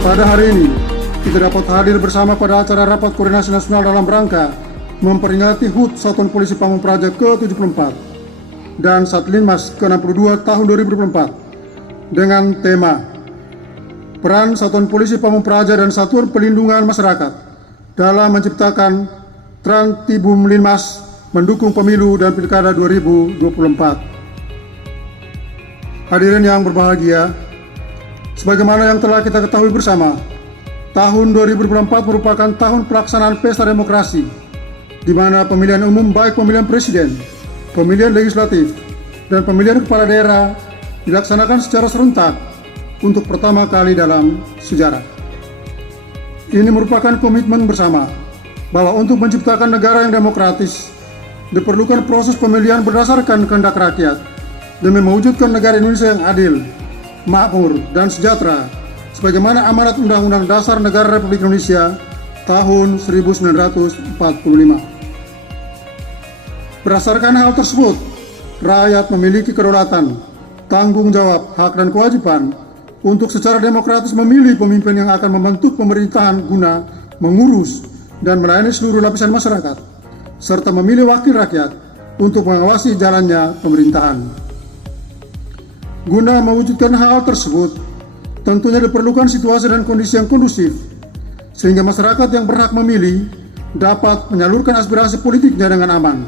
Pada hari ini, kita dapat hadir bersama pada acara Rapat Koordinasi Nasional dalam rangka memperingati HUT Satuan Polisi Pamung Praja ke-74 dan Satlinmas ke-62 tahun 2024 dengan tema Peran Satuan Polisi Pamung Praja dan Satuan Pelindungan Masyarakat dalam menciptakan Trantibum Linmas mendukung pemilu dan pilkada 2024. Hadirin yang berbahagia, sebagaimana yang telah kita ketahui bersama, tahun 2024 merupakan tahun pelaksanaan pesta demokrasi, di mana pemilihan umum baik pemilihan presiden, pemilihan legislatif, dan pemilihan kepala daerah dilaksanakan secara serentak untuk pertama kali dalam sejarah. Ini merupakan komitmen bersama bahwa untuk menciptakan negara yang demokratis, diperlukan proses pemilihan berdasarkan kehendak rakyat demi mewujudkan negara Indonesia yang adil, makmur, dan sejahtera sebagaimana amanat Undang-Undang Dasar Negara Republik Indonesia tahun 1945. Berdasarkan hal tersebut, rakyat memiliki kedaulatan, tanggung jawab, hak, dan kewajiban untuk secara demokratis memilih pemimpin yang akan membentuk pemerintahan guna mengurus dan melayani seluruh lapisan masyarakat, serta memilih wakil rakyat untuk mengawasi jalannya pemerintahan. Guna mewujudkan hal tersebut, tentunya diperlukan situasi dan kondisi yang kondusif, sehingga masyarakat yang berhak memilih dapat menyalurkan aspirasi politiknya dengan aman,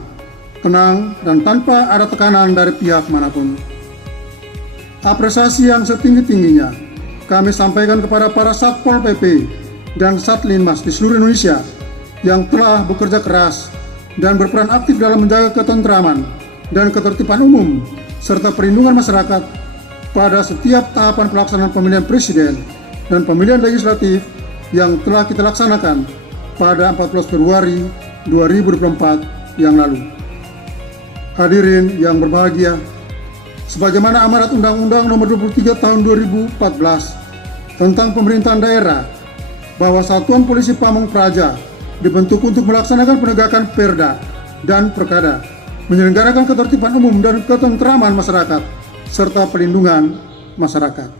tenang, dan tanpa ada tekanan dari pihak manapun. Apresiasi yang setinggi-tingginya kami sampaikan kepada para Satpol PP dan Satlinmas di seluruh Indonesia yang telah bekerja keras dan berperan aktif dalam menjaga ketentraman dan ketertiban umum serta perlindungan masyarakat pada setiap tahapan pelaksanaan pemilihan presiden dan pemilihan legislatif yang telah kita laksanakan pada 14 Februari 2024 yang lalu. Hadirin yang berbahagia, sebagaimana amanat Undang-Undang Nomor 23 Tahun 2014 tentang pemerintahan daerah, bahwa Satuan Polisi Pamung Praja dibentuk untuk melaksanakan penegakan perda dan perkada, menyelenggarakan ketertiban umum dan ketentraman masyarakat, serta pelindungan masyarakat.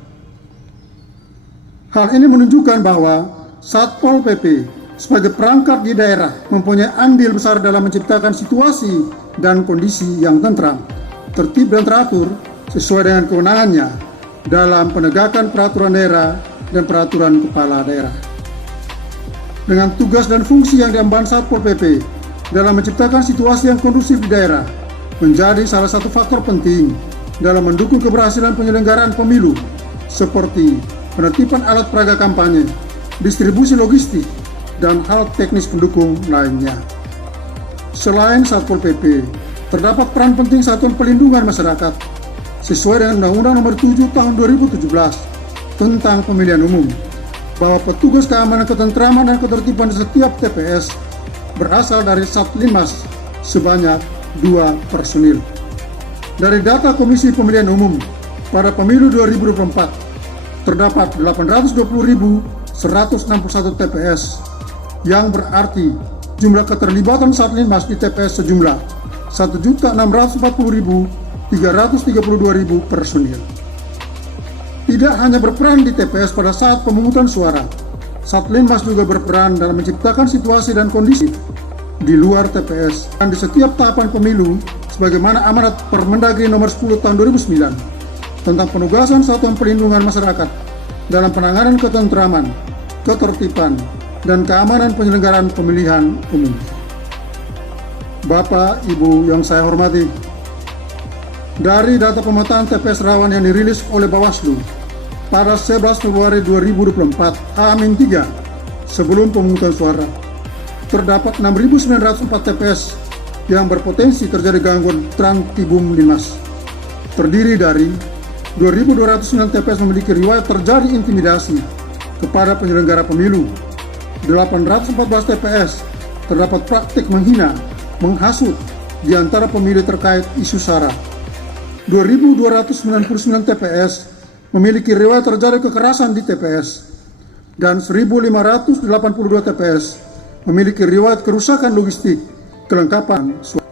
Hal ini menunjukkan bahwa Satpol PP sebagai perangkat di daerah mempunyai andil besar dalam menciptakan situasi dan kondisi yang tentram, tertib, dan teratur sesuai dengan kewenangannya dalam penegakan peraturan daerah dan peraturan kepala daerah. Dengan tugas dan fungsi yang diemban Satpol PP dalam menciptakan situasi yang kondusif di daerah menjadi salah satu faktor penting dalam mendukung keberhasilan penyelenggaraan pemilu, seperti penertiban alat peraga kampanye, distribusi logistik, dan hal teknis pendukung lainnya. Selain Satpol PP, terdapat peran penting Satuan Pelindungan Masyarakat sesuai dengan Undang-Undang Nomor 7 Tahun 2017 tentang Pemilihan Umum, bahwa petugas keamanan, ketentraman, dan ketertiban di setiap TPS berasal dari Satlinmas sebanyak 2 personil. Dari data Komisi Pemilihan Umum pada pemilu 2024, terdapat 820.161 TPS, yang berarti jumlah keterlibatan Satlinmas di TPS sejumlah 1.640.332 personil. Tidak hanya berperan di TPS pada saat pemungutan suara, Satlinmas juga berperan dalam menciptakan situasi dan kondisi di luar TPS dan di setiap tahapan pemilu sebagaimana amanat Permendagri Nomor 10 Tahun 2009 tentang penugasan Satuan Pelindungan Masyarakat dalam penanganan ketentraman, ketertiban, dan keamanan penyelenggaraan pemilihan umum. Bapak, Ibu yang saya hormati, dari data pemetaan TPS rawan yang dirilis oleh Bawaslu pada 11 Februari 2024 H-3 sebelum pemungutan suara, terdapat 6.904 TPS yang berpotensi terjadi gangguan Trantibum Linmas. Terdiri dari 2.209 TPS memiliki riwayat terjadi intimidasi kepada penyelenggara pemilu, 814 TPS terdapat praktik menghina, menghasut di antara pemilih terkait isu SARA, 2.299 TPS memiliki riwayat terjadi kekerasan di TPS, dan 1.582 TPS memiliki riwayat kerusakan logistik, kelengkapan suara.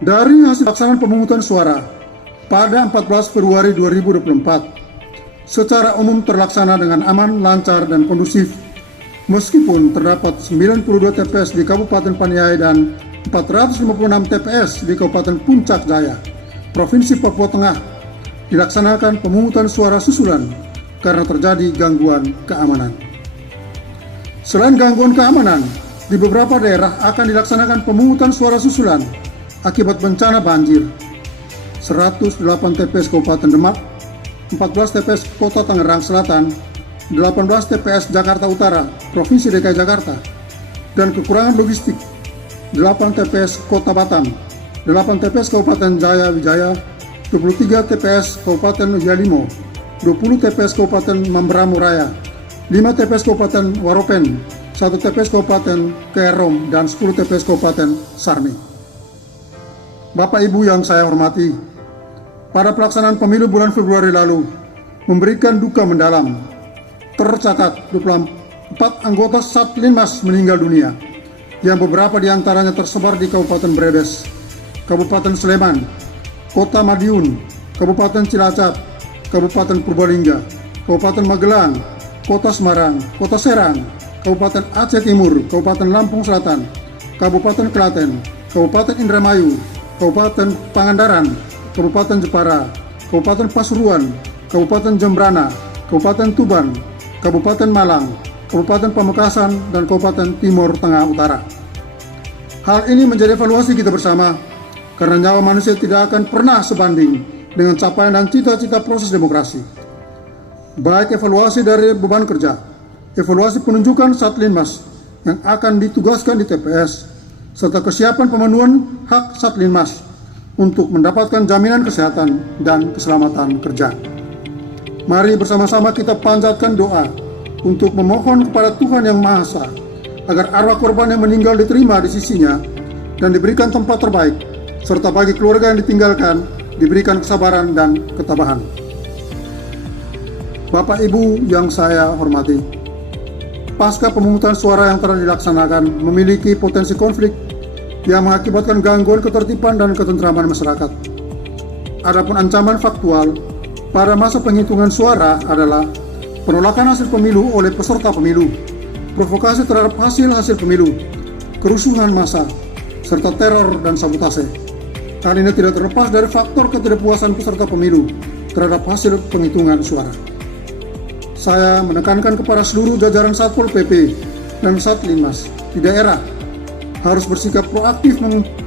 Dari hasil pelaksanaan pemungutan suara pada 14 Februari 2024, secara umum terlaksana dengan aman, lancar, dan kondusif, meskipun terdapat 92 TPS di Kabupaten Paniai dan 456 TPS di Kabupaten Puncak Jaya, Provinsi Papua Tengah, dilaksanakan pemungutan suara susulan karena terjadi gangguan keamanan. Selain gangguan keamanan, di beberapa daerah akan dilaksanakan pemungutan suara susulan akibat bencana banjir. 108 TPS Kabupaten Demak, 14 TPS Kota Tangerang Selatan, 18 TPS Jakarta Utara, Provinsi DKI Jakarta, dan kekurangan logistik, 8 TPS Kota Batam, 8 TPS Kabupaten Jaya Wijaya, 23 TPS Kabupaten Yalimo, 20 TPS Kabupaten Mamberamo Raya, 5 TPS Kabupaten Waropen, 1 TPS Kabupaten Kerom, dan 10 TPS Kabupaten Sarmi. Bapak Ibu yang saya hormati, pada pelaksanaan pemilu bulan Februari lalu memberikan duka mendalam. Tercatat 24 anggota Satlinmas meninggal dunia, yang beberapa diantaranya tersebar di Kabupaten Brebes, Kabupaten Sleman, Kota Madiun, Kabupaten Cilacap, Kabupaten Purbalingga, Kabupaten Magelang, Kota Semarang, Kota Serang, Kabupaten Aceh Timur, Kabupaten Lampung Selatan, Kabupaten Klaten, Kabupaten Indramayu, Kabupaten Pangandaran, Kabupaten Jepara, Kabupaten Pasuruan, Kabupaten Jembrana, Kabupaten Tuban, Kabupaten Malang, Kabupaten Pamekasan, dan Kabupaten Timur Tengah Utara. Hal ini menjadi evaluasi kita bersama, karena nyawa manusia tidak akan pernah sebanding dengan capaian dan cita-cita proses demokrasi. Baik evaluasi dari beban kerja, evaluasi penunjukan Satlinmas yang akan ditugaskan di TPS, serta kesiapan pemenuhan hak Satlinmas untuk mendapatkan jaminan kesehatan dan keselamatan kerja. Mari bersama-sama kita panjatkan doa untuk memohon kepada Tuhan Yang Maha Esa agar arwah korban yang meninggal diterima di sisinya dan diberikan tempat terbaik, serta bagi keluarga yang ditinggalkan diberikan kesabaran dan ketabahan. Bapak Ibu yang saya hormati, pasca pemungutan suara yang telah dilaksanakan memiliki potensi konflik yang mengakibatkan gangguan ketertiban dan ketentraman masyarakat. Adapun ancaman faktual pada masa penghitungan suara adalah penolakan hasil pemilu oleh peserta pemilu, provokasi terhadap hasil pemilu, kerusuhan massa, serta teror dan sabotase. Hal ini tidak terlepas dari faktor ketidakpuasan peserta pemilu terhadap hasil penghitungan suara. Saya menekankan kepada seluruh jajaran Satpol PP dan Satlinmas di daerah harus bersikap proaktif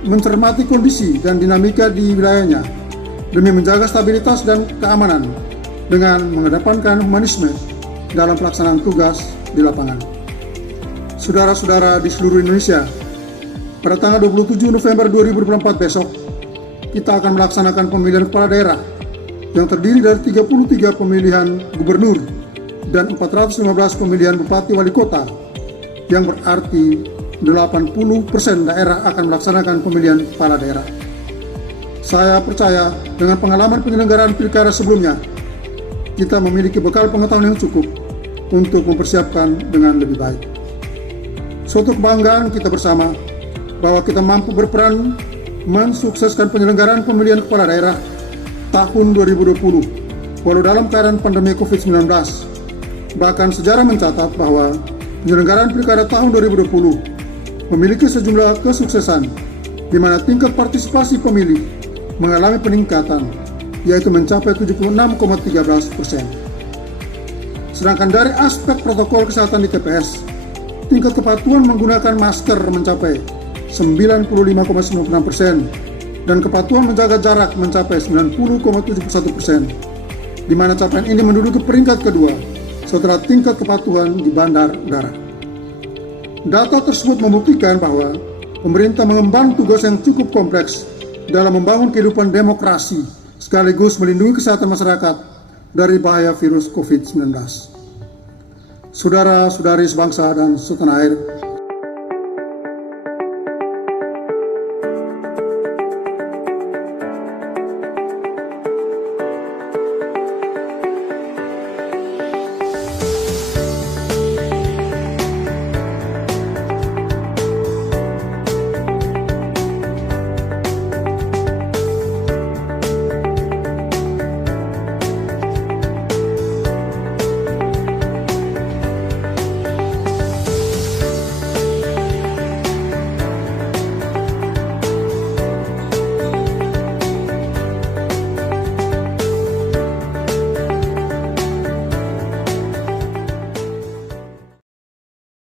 mencermati kondisi dan dinamika di wilayahnya demi menjaga stabilitas dan keamanan dengan mengedepankan humanisme dalam pelaksanaan tugas di lapangan. Saudara-saudara di seluruh Indonesia, pada tanggal 27 November 2024 besok, kita akan melaksanakan pemilihan kepala daerah yang terdiri dari 33 pemilihan gubernur dan 415 pemilihan bupati wali kota, yang berarti 80% daerah akan melaksanakan pemilihan kepala daerah. Saya percaya dengan pengalaman penyelenggaraan pilkada sebelumnya, kita memiliki bekal pengetahuan yang cukup untuk mempersiapkan dengan lebih baik. Suatu kebanggaan kita bersama bahwa kita mampu berperan mensukseskan penyelenggaraan pemilihan kepala daerah tahun 2020 walau dalam keadaan pandemi COVID-19. Bahkan sejarah mencatat bahwa penyelenggaraan pilkada tahun 2020 memiliki sejumlah kesuksesan, di mana tingkat partisipasi pemilih mengalami peningkatan, yaitu mencapai 76,13%. Sedangkan dari aspek protokol kesehatan di TPS, tingkat kepatuhan menggunakan masker mencapai 95,96% dan kepatuhan menjaga jarak mencapai 90,71%, di mana capaian ini menduduki peringkat kedua setelah tingkat kepatuhan di bandar udara. Data tersebut membuktikan bahwa pemerintah mengemban tugas yang cukup kompleks dalam membangun kehidupan demokrasi sekaligus melindungi kesehatan masyarakat dari bahaya virus COVID-19. Saudara-saudari sebangsa dan setanah air,